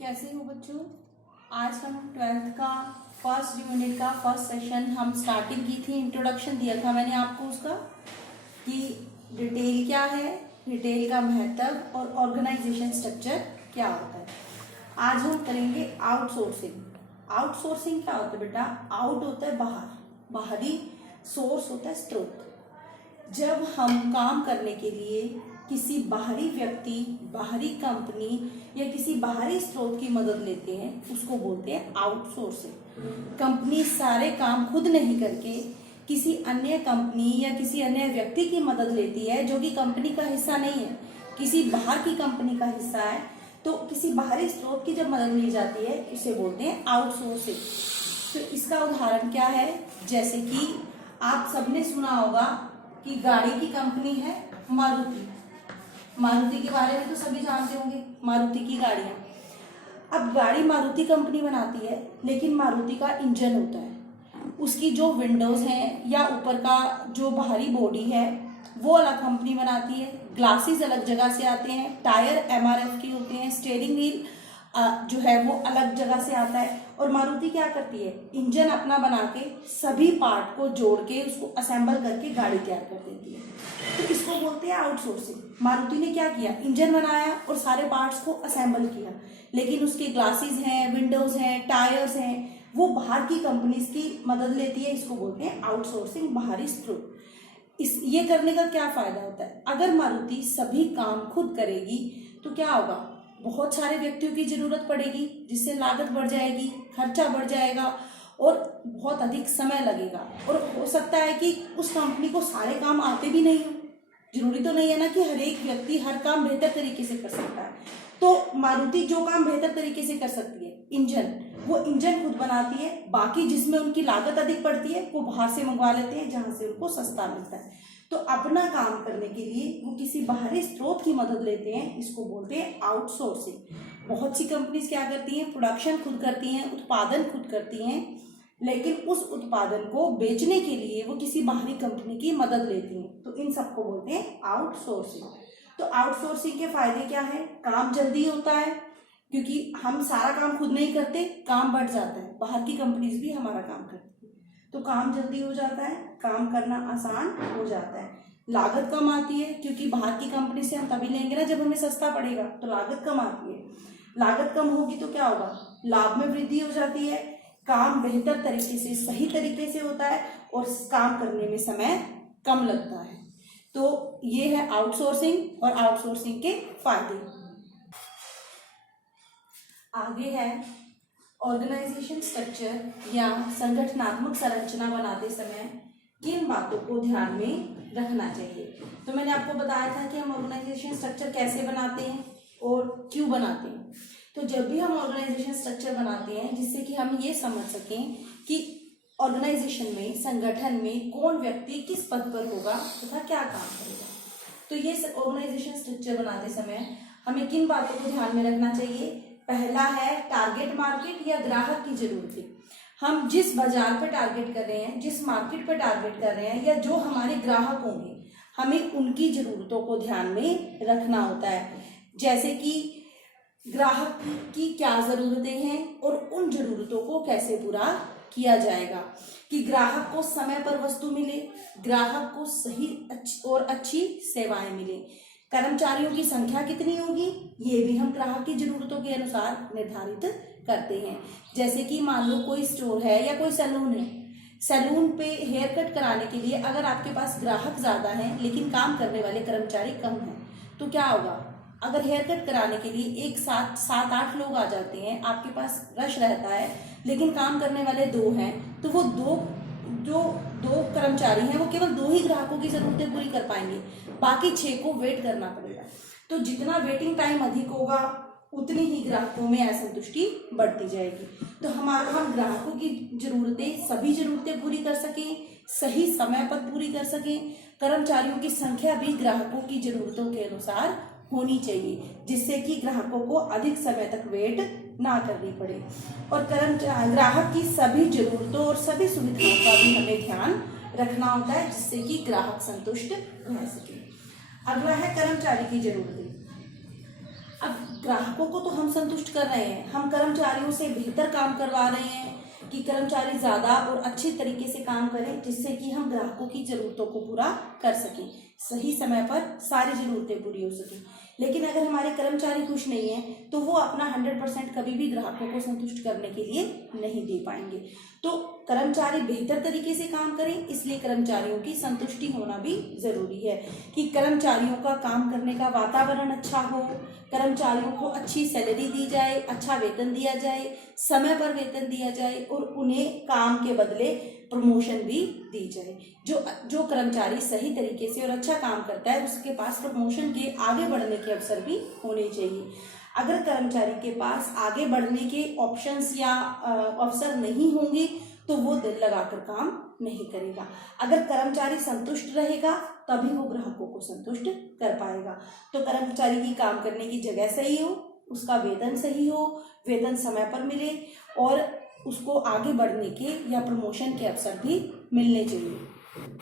कैसे हो बच्चों। आज हम 12th का फर्स्ट यूनिट का फर्स्ट सेशन हम स्टार्टिंग की थी। इंट्रोडक्शन दिया था मैंने आपको उसका कि डिटेल क्या है, डिटेल का महत्व और ऑर्गेनाइजेशन स्ट्रक्चर क्या होता है। आज हम करेंगे आउटसोर्सिंग। आउटसोर्सिंग क्या होता है बेटा? आउट होता है बाहर, बाहरी, सोर्स होता है स्रोत। जब हम काम करने के लिए किसी बाहरी व्यक्ति, बाहरी कंपनी या किसी बाहरी स्रोत की मदद लेते हैं उसको बोलते हैं आउटसोर्सिंग। कंपनी सारे काम खुद नहीं करके किसी अन्य कंपनी या किसी अन्य व्यक्ति की मदद लेती है जो कि कंपनी का हिस्सा नहीं है, किसी बाहर की कंपनी का हिस्सा है, तो किसी बाहरी स्रोत की जब मदद ली जाती है उसे बोलते हैं आउटसोर्सिंग। तो इसका उदाहरण क्या है? जैसे कि आप सबने सुना होगा कि गाड़ी की कंपनी है मारुति। मारुति के बारे में तो सभी जानते होंगे, मारुति की गाड़ियां। अब गाड़ी मारुति कंपनी बनाती है, लेकिन मारुति का इंजन होता है, उसकी जो विंडोज हैं या ऊपर का जो बाहरी बॉडी है वो अलग कंपनी बनाती है, ग्लासेस अलग जगह से आते हैं, टायर एमआरएफ के होते हैं, स्टीयरिंग व्हील जो है वो अलग जगह से आता है। और मारुति क्या करती है? इंजन अपना बना के सभी पार्ट को जोड़ के उसको असेंबल करके गाड़ी तैयार कर देती है। तो इसको बोलते हैं आउटसोर्सिंग। मारुति ने क्या किया? इंजन बनाया और सारे पार्ट्स को असेंबल किया, लेकिन उसके ग्लासेस हैं, विंडोज हैं, टायर्स हैं, वो बाहर की कंपनीज की मदद लेती है। इसको बोलते हैं आउटसोर्सिंग, बाहरी स्रोत। ये करने का क्या फायदा होता है? अगर मारुति सभी काम खुद करेगी तो क्या होगा? बहुत सारे व्यक्तियों की जरूरत पड़ेगी, जिससे लागत बढ़ जाएगी, खर्चा बढ़ जाएगा और बहुत अधिक समय लगेगा। और हो सकता है कि उस कंपनी को सारे काम आते भी नहीं हो। जरूरी तो नहीं है ना कि हर एक व्यक्ति हर काम बेहतर तरीके से कर सकता है। तो मारुति जो काम बेहतर तरीके से कर सकती है, इंजन, वो इंजन खुद बनाती है। बाकी जिसमें उनकी लागत अधिक पड़ती है वो बाहर से मंगवा लेते हैं, जहां से उनको सस्ता मिलता है। तो अपना काम करने के लिए वो किसी बाहरी स्रोत की मदद लेते हैं, इसको बोलते हैं आउटसोर्सिंग। बहुत सी कंपनीज क्या करती हैं? प्रोडक्शन खुद करती हैं, उत्पादन खुद करती हैं, लेकिन उस उत्पादन को बेचने के लिए वो किसी बाहरी कंपनी की मदद लेती हैं। तो इन सबको बोलते हैं आउटसोर्सिंग। तो आउटसोर्सिंग के फायदे क्या है? काम जल्दी होता है, क्योंकि हम सारा काम खुद नहीं करते, काम बढ़ जाता है, बाहर की कंपनीज भी हमारा काम करती है, तो काम जल्दी हो जाता है, काम करना आसान हो जाता है। लागत कम आती है, क्योंकि बाहर की कंपनी से हम तभी लेंगे ना जब हमें सस्ता पड़ेगा, तो लागत कम आती है। लागत कम होगी तो क्या होगा? लाभ में वृद्धि हो जाती है, काम बेहतर तरीके से, सही तरीके से होता है और काम करने में समय कम लगता है। तो ये है आउटसोर्सिंग और आउटसोर्सिंग के फायदे। आगे है ऑर्गेनाइजेशन स्ट्रक्चर या संगठनात्मक संरचना बनाते समय किन बातों को ध्यान में रखना चाहिए। तो मैंने आपको बताया था कि हम ऑर्गेनाइजेशन स्ट्रक्चर कैसे बनाते हैं और क्यों बनाते हैं। तो जब भी हम ऑर्गेनाइजेशन स्ट्रक्चर बनाते हैं, जिससे कि हम ये समझ सकें कि ऑर्गेनाइजेशन में, संगठन में कौन व्यक्ति किस पद पर होगा तथा क्या काम करेगा। तो ये ऑर्गेनाइजेशन स्ट्रक्चर बनाते समय हमें किन बातों को ध्यान में रखना चाहिए? पहला है टारगेट मार्केट या ग्राहक की जरूरतें। हम जिस बाजार पे टारगेट कर रहे हैं, जिस मार्केट पे टारगेट कर रहे हैं, या जो हमारे ग्राहक होंगे, हमें उनकी जरूरतों को ध्यान में रखना होता है। जैसे कि ग्राहक की क्या जरूरतें हैं और उन जरूरतों को कैसे पूरा किया जाएगा, कि ग्राहक को समय पर वस्तु मिले, ग्राहक को सही और अच्छी सेवाएं मिले, कर्मचारियों की संख्या कितनी होगी, ये भी हम ग्राहक की जरूरतों के अनुसार निर्धारित करते हैं। जैसे कि मान लो कोई स्टोर है या कोई सैलून है, सैलून पे हेयर कट कराने के लिए अगर आपके पास ग्राहक ज्यादा हैं लेकिन काम करने वाले कर्मचारी कम हैं, तो क्या होगा? अगर हेयर कट कराने के लिए एक साथ 7-8 लोग आ जाते हैं, आपके पास रश रहता है लेकिन काम करने वाले 2 हैं, तो वो दो कर्मचारी हैं, वो केवल 2 ही ग्राहकों की जरूरतें पूरी कर पाएंगे, बाकी 6 को वेट करना पड़ेगा। तो जितना वेटिंग टाइम अधिक होगा उतनी ही ग्राहकों में असंतुष्टि बढ़ती जाएगी। तो हम ग्राहकों की जरूरतें, सभी जरूरतें पूरी कर सकें, सही समय पर पूरी कर सकें, कर्मचारियों की संख्या भी ग्राहकों की जरूरतों के अनुसार होनी चाहिए, जिससे कि ग्राहकों को अधिक समय तक वेट ना करनी पड़े। और ग्राहक की सभी जरूरतों और सभी सुविधाओं का भी हमें ध्यान रखना होता है, जिससे कि ग्राहक संतुष्ट रह सके। अगला है कर्मचारी की जरूरतें। अब ग्राहकों को तो हम संतुष्ट कर रहे हैं, हम कर्मचारियों से बेहतर काम करवा रहे हैं कि कर्मचारी ज़्यादा और अच्छे तरीके से काम करें, जिससे कि हम ग्राहकों की ज़रूरतों को पूरा कर सकें, सही समय पर सारी ज़रूरतें पूरी हो सकें। लेकिन अगर हमारे कर्मचारी खुश नहीं हैं तो वो अपना 100% कभी भी ग्राहकों को संतुष्ट करने के लिए नहीं दे पाएंगे। तो कर्मचारी बेहतर तरीके से काम करें, इसलिए कर्मचारियों की संतुष्टि होना भी ज़रूरी है कि कर्मचारियों का काम करने का वातावरण अच्छा हो, कर्मचारियों को अच्छी सैलरी दी जाए, अच्छा वेतन दिया जाए, समय पर वेतन दिया जाए और उन्हें काम के बदले प्रमोशन भी दी जाए। जो कर्मचारी सही तरीके से और अच्छा काम करता है उसके पास प्रमोशन के आगे बढ़ने के अवसर भी होने चाहिए। अगर कर्मचारी के पास आगे बढ़ने के ऑप्शंस या अवसर नहीं होंगे तो वो दिल लगाकर काम नहीं करेगा। अगर कर्मचारी संतुष्ट रहेगा तभी वो ग्राहकों को संतुष्ट कर पाएगा। तो कर्मचारी की काम करने की जगह सही हो, उसका वेतन सही हो, वेतन समय पर मिले और उसको आगे बढ़ने के या प्रमोशन के अवसर भी मिलने चाहिए।